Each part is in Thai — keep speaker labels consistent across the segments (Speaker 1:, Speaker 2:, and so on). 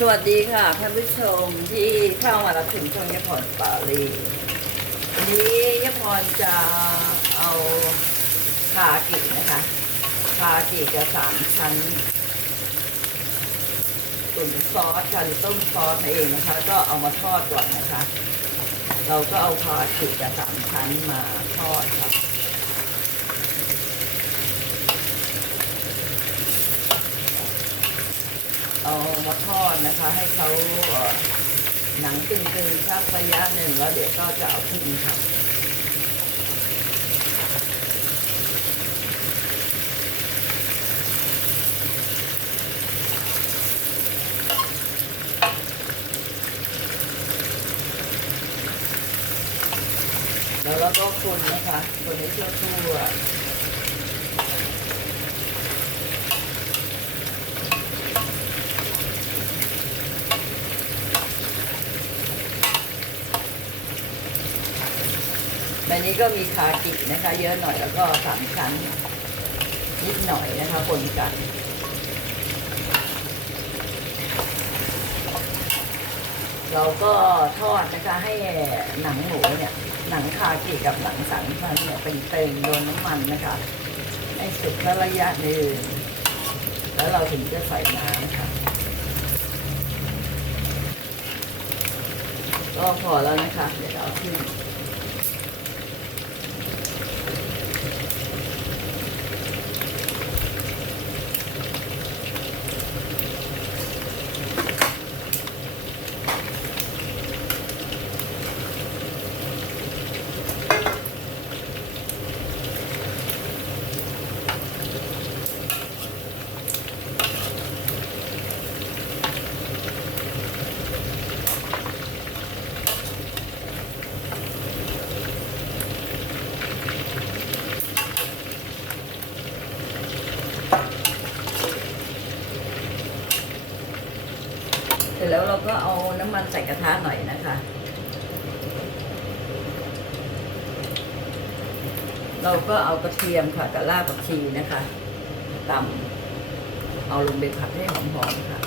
Speaker 1: สวัสดีค่ะท่านผู้ชมที่เข้ามารับชมช่องยพรปาลีวันนี้ยพรจะเอาคากินะคะคากิกับสามชั้นตุ๋นซอสค่ะหรือต้มซอสนั่นเองนะคะ ก็เอามาทอดก่อนนะคะ เราก็เอาคากิกับสามชั้นมาทอดค่ะ เอามาทอดนะคะ ให้เขาหนังตึงๆสักระยะหนึ่งแล้วเดี๋ยวก็จะเอาขึ้นค่ะแล้วเราก็คนนะคะคนให้ทั่วๆ ในี้ก็มีคากินะคะ เยอะหน่อยแล้วก็สามชั้นนิดหน่อยนะคะคนกันเราก็ทอดนะคะให้หนังหมูเนี่ยหนังคากิกับหนังสันชั้นเนี่ยเป็นเต็มโดนน้ำมันนะคะให้สุกระยะหนึ่งแล้วเราถึงจะใส่น้ำค่ะก็พอแล้วนะคะ เดี๋ยวเราเอาขึ้น เสร็จแล้วเราก็เอาน้ำมัน ใส่กระทะหน่อยนะคะ เราก็เอากระเทียมค่ะกระลากผักชีนะคะตำเอาลงไปผัดให้หอมๆค่ะ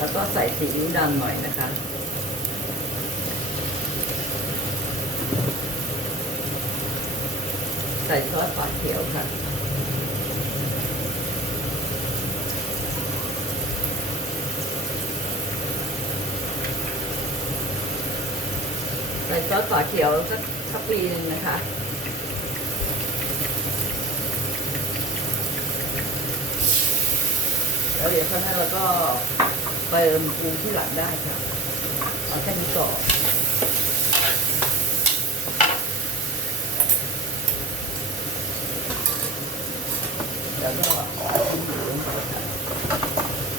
Speaker 1: แล้วก็ใำหน่อยนะคะใส่ซอสฝาเขียวค่ะใส่ซอสฝาเขียวสักสักปีหนึ่งนะคะ แล้วเดี๋ยวข้างหน้าเราก็ เติมปูที่หลังได้ค่ะเอาแค่นี้ก่อนแล้วก็เอาชิ้นหมูลงไปค่ะ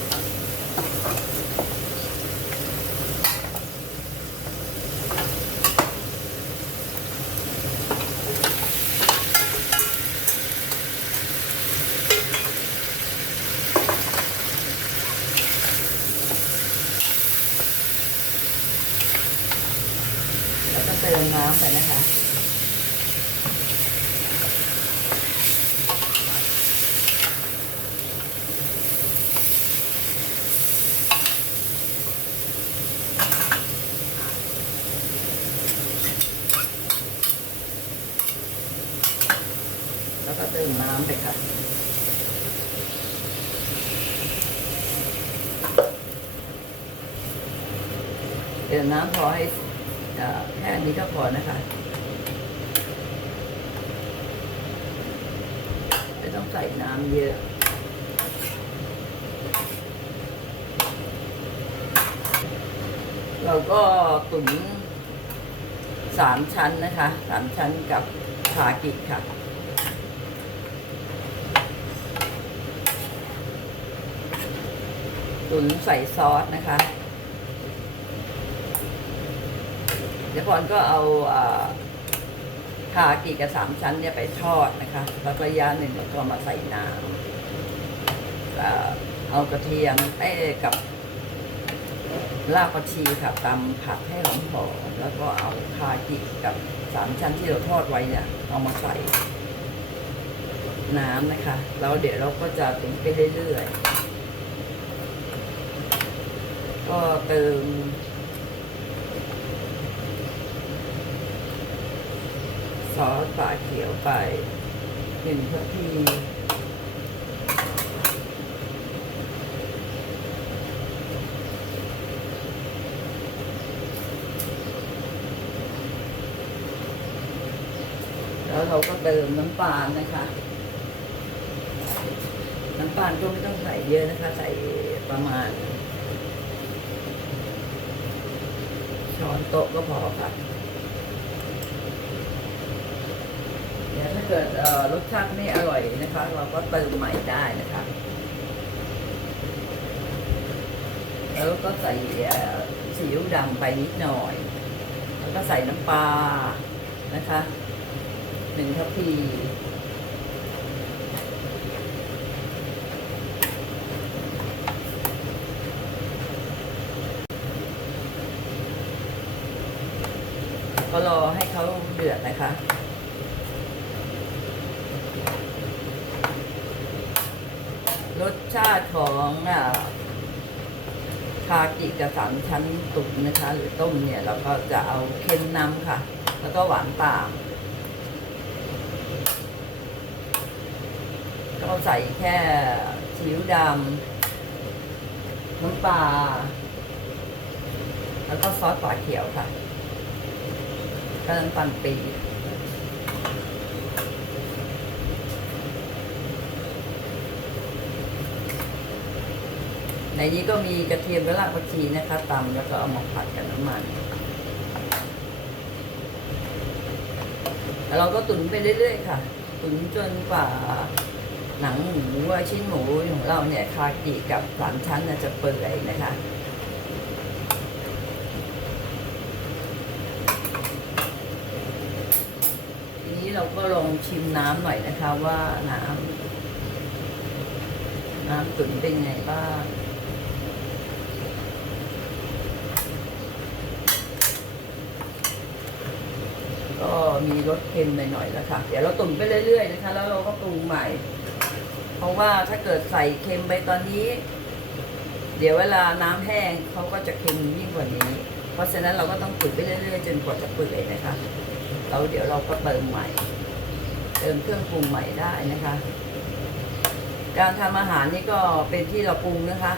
Speaker 1: แล้วก็ เติมน้ำไปนะคะแล้วก็เติมน้ำไปค่ะเติมน้ำพอให้ แค่นี้ก็พอนะคะ ไม่ต้องใส่น้ำเยอะเราก็ตุ๋นสามชั้นนะคะสามชั้นกับผากิค่ะ ตุ๋นใส่ซอสนะคะ เดี๋ยวพรก็เอาอ่าคากิกับสามชั้นเนี่ยไปทอดนะคะแล้วระยะหนึ่งแล้วก็มาใส่น้ำเอากระเทียมเอ้กับรากผักชีค่ะตำผักให้หอมหอมแล้วก็เอาคากิกับสามชั้นที่เราทอดไว้เนี่ยเอามาใส่น้ำนะคะ แล้วเดี๋ยวเราก็จะตุ๋นไปเรื่อยๆ ก็เติม ซอสฝาเขียวไปหนึ่งทัพพีแล้วเราก็เติมน้ำปลานะคะ น้ำตาลก็ไม่ต้องใส่เยอะนะคะ ใส่ประมาณ ช้อนโต๊ะก็พอค่ะ เดี๋ยวถ้าเกิดรสชาติไม่อร่อยนะคะ เราก็เติมใหม่ได้นะคะ แล้วก็ใส่เอ่อซีอิ๊วดำไปนิดหน่อย แล้วก็ใส่น้ำปลานะคะหนึ่งทัพพีก็รอให้เขาเดือดนะคะ รสชาติของอ่าคากิกับสามชั้นตุ๋นนะคะ หรือต้มเนี่ย เราก็จะเอาเค็มนำค่ะ แล้วก็หวานตามก็ใส่แค่ซีอิ๊วดำน้ำปลาแล้วก็ซอสฝาเขียวค่ะก็น้ำตาลปี๊บ ในนี้ก็มีกระเทียมและรากผักชีนะคะตำแล้วก็เอามาผัดกับน้ำมันแล้วเราก็ตุ๋นไปเรื่อยๆค่ะ ตุ๋นจนกว่าหนังหมูว่าชิ้นหมูของเราเนี่ยคากิกับสามชั้นจะเปื่อยนะคะทีนี้เราก็ลองชิมน้ำหน่อยนะคะว่าน้ำน้ำตุ๋นเป็นไงบ้าง ก็ มีรสเค็มหน่อยๆแล้วค่ะ เดี๋ยวเราตุ๋นไปเรื่อยๆนะคะ แล้วเราก็ปรุงใหม่ เพราะว่าถ้าเกิดใส่เค็มไปตอนนี้ เดี๋ยวเวลาน้ำแห้งเขาก็จะเค็มยิ่งกว่านี้ เพราะฉะนั้นเราก็ต้องตุ๋นไปเรื่อยๆจนกว่าจะเปื่อยนะคะแล้วเดี๋ยวเราก็เติมใหม่ เติมเครื่องปรุงใหม่ได้นะคะ การทำอาหารนี่ก็เป็นที่เราปรุงนะคะ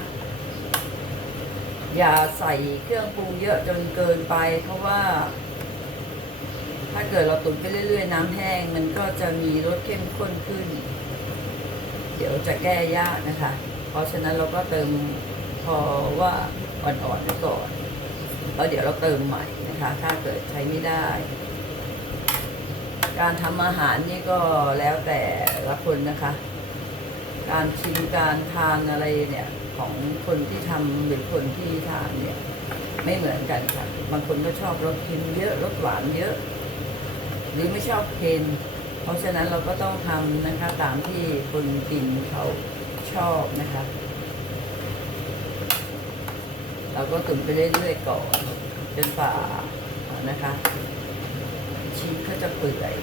Speaker 1: อย่าใส่เครื่องปรุงเยอะจนเกินไป เพราะว่า ถ้าเกิดเราตุ๋นไปเรื่อยๆ น้ำแห้ง มันก็จะมีรสเข้มข้นขึ้น เดี๋ยวจะแก้ยากนะคะ เพราะฉะนั้นเราก็เติมพอว่าอ่อนๆไว้ก่อนแล้วเดี๋ยวเราเติมใหม่นะคะ ถ้าเกิดใช้ไม่ได้ การทำอาหารนี่ก็แล้วแต่ละคนนะคะ การชิมการทานอะไรเนี่ยของคนที่ทำหรือคนที่ทานเนี่ยไม่เหมือนกันค่ะ บางคนก็ชอบรสเค็มเยอะรสหวานเยอะ หรือไม่ชอบเค็มเพราะฉะนั้นเราก็ต้องทำนะคะตามที่คนกินเขาชอบนะคะ เราก็ตุ๋นไปเรื่อยๆก่อนจนฝ่านะคะ ชีสเขาจะเปื่อย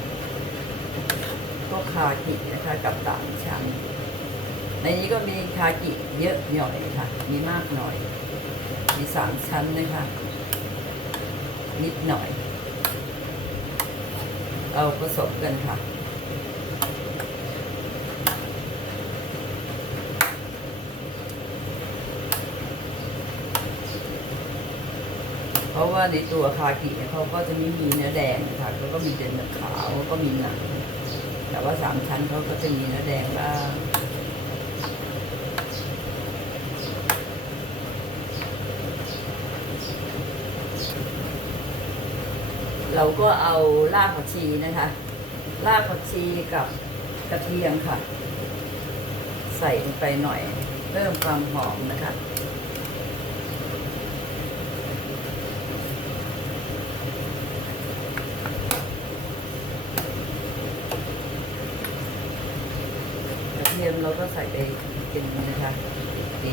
Speaker 1: ก็คากินะคะกับต่างชั้น ในนี้ก็มีคากิเยอะหน่อยค่ะ มีมากหน่อย มีสามชั้นนะคะ นิดหน่อย เราผสมกันค่ะ เพราะว่าในตัวคากิเนี่ยเขาก็จะไม่มีเนื้อแดงนะคะเขาก็มีแต่เนื้อขาวก็มีหนังแต่ว่าสามชั้นเขาก็จะมีเนื้อแดงบ้าง เราก็เอารากผักชีนะคะรากผักชีกับกระเทียมค่ะ ใส่ลงไปหน่อยเพิ่มความหอมนะคะกระเทียมเราก็ใส่ไปกินนะคะดี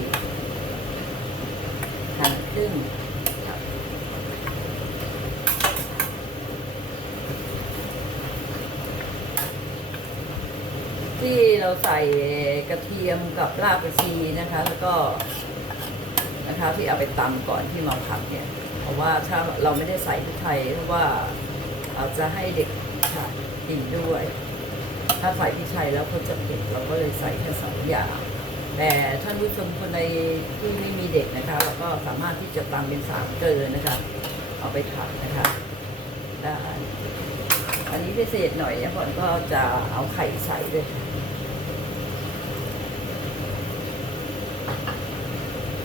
Speaker 1: หั่นครึ่ง เราใส่กระเทียมกับรากผักชีนะคะ แล้วก็นะคะที่เอาไปตำก่อนที่มาผัดเนี่ย เพราะว่าถ้าเราไม่ได้ใส่พริกไทยเพราะว่าอาจจะให้เด็กค่ะกินด้วย ถ้าใส่พริกไทยแล้วเขาจะเผ็ดเราก็เลยใส่แค่สองอย่างแต่ท่านผู้ชมคนใดที่ไม่มีเด็กนะคะเราก็สามารถที่จะตำเป็นสามเกลือนะคะ เอาไปผัดนะคะได้อันนี้พิเศษหน่อยนี่ยผลก็จะเอาไข่ใส่ด้วยค่ะ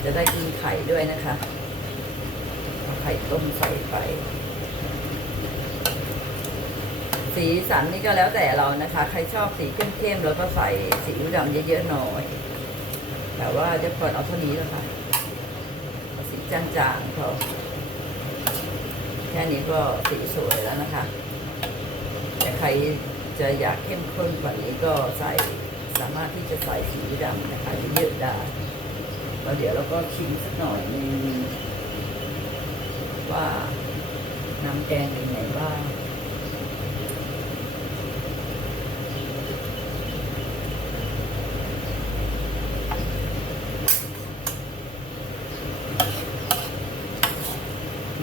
Speaker 1: จะได้กินไข่ด้วยนะคะเอาไข่ต้มใส่ไป สีสันนี่ก็แล้วแต่เรานะคะ ใครชอบสีเข้มๆแล้วก็ใส่สีอิ๊วดำเยอะๆหน่อย แต่ว่าเดี๋ยวก่อเอาเท่านี้แล้วค่ะเอาสีจางๆเขาแค่นี้ก็สีสวยแล้วนะคะ แต่ใครจะอยากเข้มข้นกว่านี้ก็ใส่สามารถที่จะใส่สีดำนะคะเยอะๆได้ แล้วเดี๋ยวเราก็ชิมสักหน่อยนึงว่าน้ำแกงเป็นไงบ้าง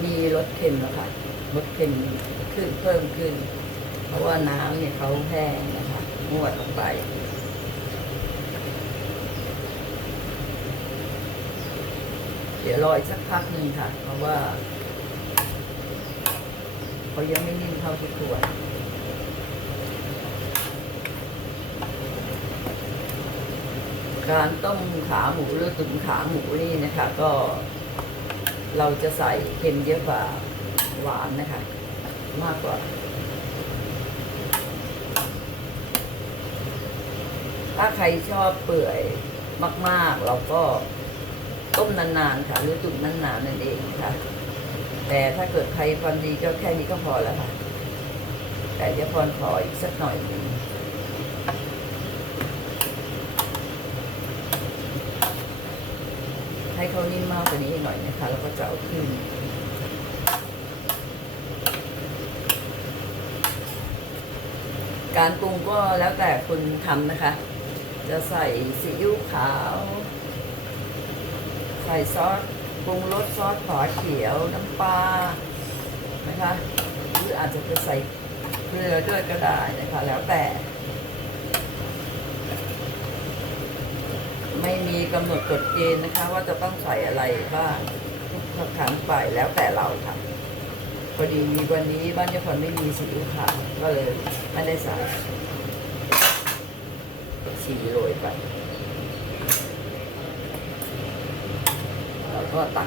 Speaker 1: มีรสเค็มแล้วค่ะรสเค็มขึ้นเพิ่มขึ้น เพราะว่าน้ำเนี่ยเขาแห้งนะคะงวดลงไป เดี๋ยวรออีกสักพักหนึ่งค่ะ เพราะว่าเขายังไม่นิ่มเท่าที่ควรการต้มขาหมูหรือตุ๋นขาหมูนี่นะคะ ก็เราจะใส่เค็มเยอะกว่าหวานนะคะ มากกว่า ถ้าใครชอบเปื่อยมาก ๆ เราก็ ต้มนานๆค่ะ หรือตุ๋นนานๆนั่นเองค่ะ แต่ถ้าเกิดใครความดีก็แค่นี้ก็พอแล้วค่ะ แต่จะพรขออีกสักหน่อยหนึ่งให้เขานิ่มมากกว่านี้หน่อยนะคะ แล้วก็จะเอาขึ้นการปรุงก็แล้วแต่คุณทำนะคะ จะใส่ซีอิ๊วขาว ส่ซอสปรุงรสซอสฝาเขียวน้ำปลานะคะหรืออาจจะไปใส่เกลือด้วยก็ได้นะคะแล้วแต่ ไม่มีกำหนดกฎเกณฑ์นะคะ ว่าจะต้องใส่อะไรบ้างทุกครั้งไปแล้วแต่เราค่ะพอดีวันนี้บ้านเจ้าคนไม่มีสีอิ๊วขาวก็เลยไม่ได้ใส่ชีโรยไป แล้วก็ตั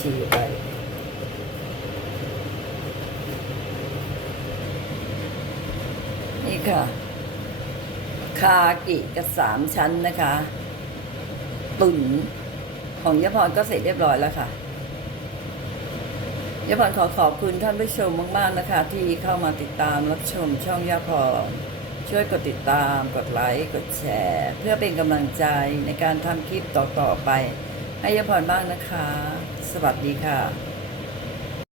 Speaker 1: นี่กชีไปนี่ค่ะ คากิกระสามชั้นนะคะ ตุ๋นของยพรก็เสร็จเรียบร้อยแล้วค่ะยพรขอขอบคุณท่านผู้ชมมาก ๆ นะคะ ที่เข้ามาติดตามรับชมช่องยพรช่วยกดติดตาม กดไลค์ กดแชร์ เพื่อเป็นกำลังใจในการทำคลิปต่อ ๆ ไป ให้ยพรบ้างนะคะ สวัสดีค่ะ